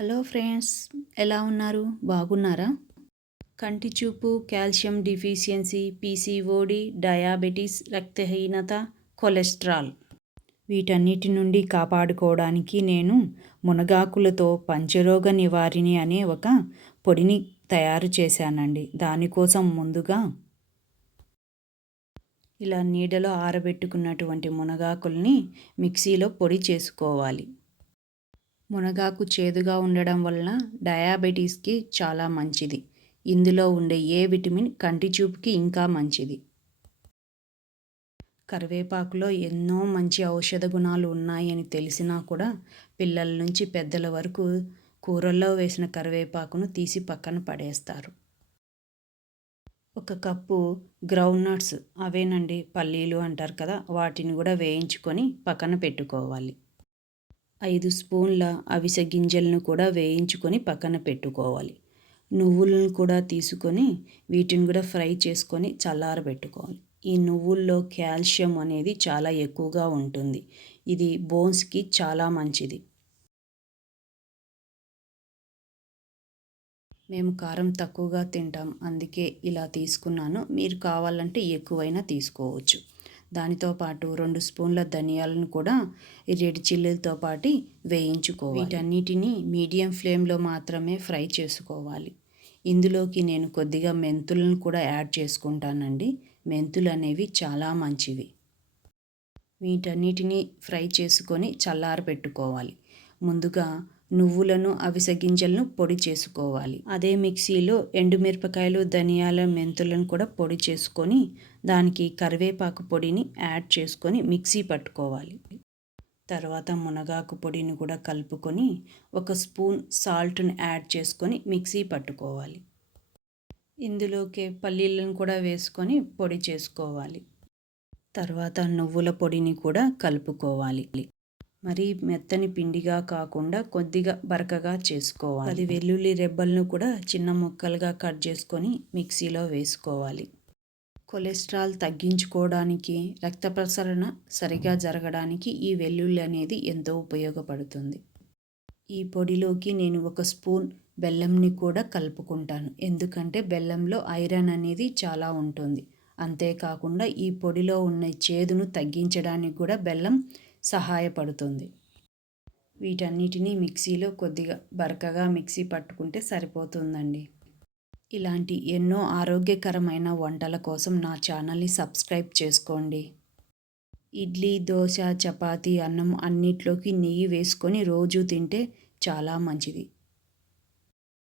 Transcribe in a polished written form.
Hello friends, ఎలా ఉన్నారు? బాగున్నారా? కంటి చూపు, కాల్షియం డిఫిషియన్సీ, పీసీఓడి, డయాబెటీస్, రక్తహీనత, కొలెస్ట్రాల్ వీటన్నిటి నుండి కాపాడుకోవడానికి నేను మునగాకులతో పంచరోగ నివారిణి అనే ఒక పొడిని తయారు చేశానండి. దానికోసం ముందుగా ఇలా నీడలో ఆరబెట్టుకున్నటువంటి మునగాకుల్ని మిక్సీలో పొడి చేసుకోవాలి. మునగాకు చేదుగా ఉండడం వలన డయాబెటీస్కి చాలా మంచిది. ఇందులో ఉండే ఏ విటమిన్ కంటి చూపుకి ఇంకా మంచిది. కరివేపాకులో ఎన్నో మంచి ఔషధ గుణాలు ఉన్నాయని తెలిసినా కూడా పిల్లల నుంచి పెద్దల వరకు కూరల్లో వేసిన కరివేపాకును తీసి పక్కన పడేస్తారు. ఒక కప్పు గ్రౌండ్ నట్స్, అవేనండి పల్లీలు అంటారు కదా, వాటిని కూడా వేయించుకొని పక్కన పెట్టుకోవాలి. 5 స్పూన్ల అవిసె గింజలను కూడా వేయించుకొని పక్కన పెట్టుకోవాలి. నువ్వులను కూడా తీసుకొని వీటిని కూడా ఫ్రై చేసుకొని చల్లారబెట్టుకోవాలి. ఈ నువ్వుల్లో కాల్షియం అనేది చాలా ఎక్కువగా ఉంటుంది. ఇది బోన్స్కి చాలా మంచిది. మేము కారం తక్కువగా తింటాం, అందుకే ఇలా తీసుకున్నాను. మీరు కావాలంటే ఎక్కువైనా తీసుకోవచ్చు. దానితో పాటు 2 స్పూన్ల ధనియాలను కూడా రెడ్ చిల్లీలతో పాటు వేయించుకోవాలి. వీటన్నిటిని మీడియం ఫ్లేమ్లో మాత్రమే ఫ్రై చేసుకోవాలి. ఇందులోకి నేను కొద్దిగా మెంతులను కూడా యాడ్ చేసుకుంటానండి. మెంతులు అనేవి చాలా మంచివి. వీటన్నిటిని ఫ్రై చేసుకొని చల్లారబెట్టుకోవాలి. ముందుగా నువ్వులను, అవిసె గింజలను పొడి చేసుకోవాలి. అదే మిక్సీలో ఎండుమిరపకాయలు, ధనియాల, మెంతులను కూడా పొడి చేసుకొని దానికి కరివేపాకు పొడిని యాడ్ చేసుకొని మిక్సీ పట్టుకోవాలి. తర్వాత మునగాకు పొడిని కూడా కలుపుకొని 1 స్పూన్ సాల్ట్ని యాడ్ చేసుకొని మిక్సీ పట్టుకోవాలి. ఇందులోకి పల్లీలను కూడా వేసుకొని పొడి చేసుకోవాలి. తర్వాత నువ్వుల పొడిని కూడా కలుపుకోవాలి. మరి మెత్తని పిండిగా కాకుండా కొద్దిగా బరకగా చేసుకోవాలి. 10 వెల్లుల్లి రెబ్బలను కూడా చిన్న ముక్కలుగా కట్ చేసుకొని మిక్సీలో వేసుకోవాలి. కొలెస్ట్రాల్ తగ్గించుకోవడానికి, రక్త ప్రసరణ సరిగా జరగడానికి ఈ వెల్లుల్లి అనేది ఎంతో ఉపయోగపడుతుంది. ఈ పొడిలోకి నేను 1 స్పూన్ బెల్లంని కూడా కలుపుకుంటాను. ఎందుకంటే బెల్లంలో ఐరన్ అనేది చాలా ఉంటుంది. అంతేకాకుండా ఈ పొడిలో ఉన్న చేదును తగ్గించడానికి కూడా బెల్లం సహాయపడుతుంది. వీటన్నిటినీ మిక్సీలో కొద్దిగా బరకగా మిక్సీ పట్టుకుంటే సరిపోతుందండి. ఇలాంటి ఎన్నో ఆరోగ్యకరమైన వంటల కోసం నా ఛానల్ని సబ్స్క్రైబ్ చేసుకోండి. ఇడ్లీ, దోశ, చపాతీ, అన్నం అన్నిట్లోకి నెయ్యి వేసుకొని రోజు తింటే చాలా మంచిది.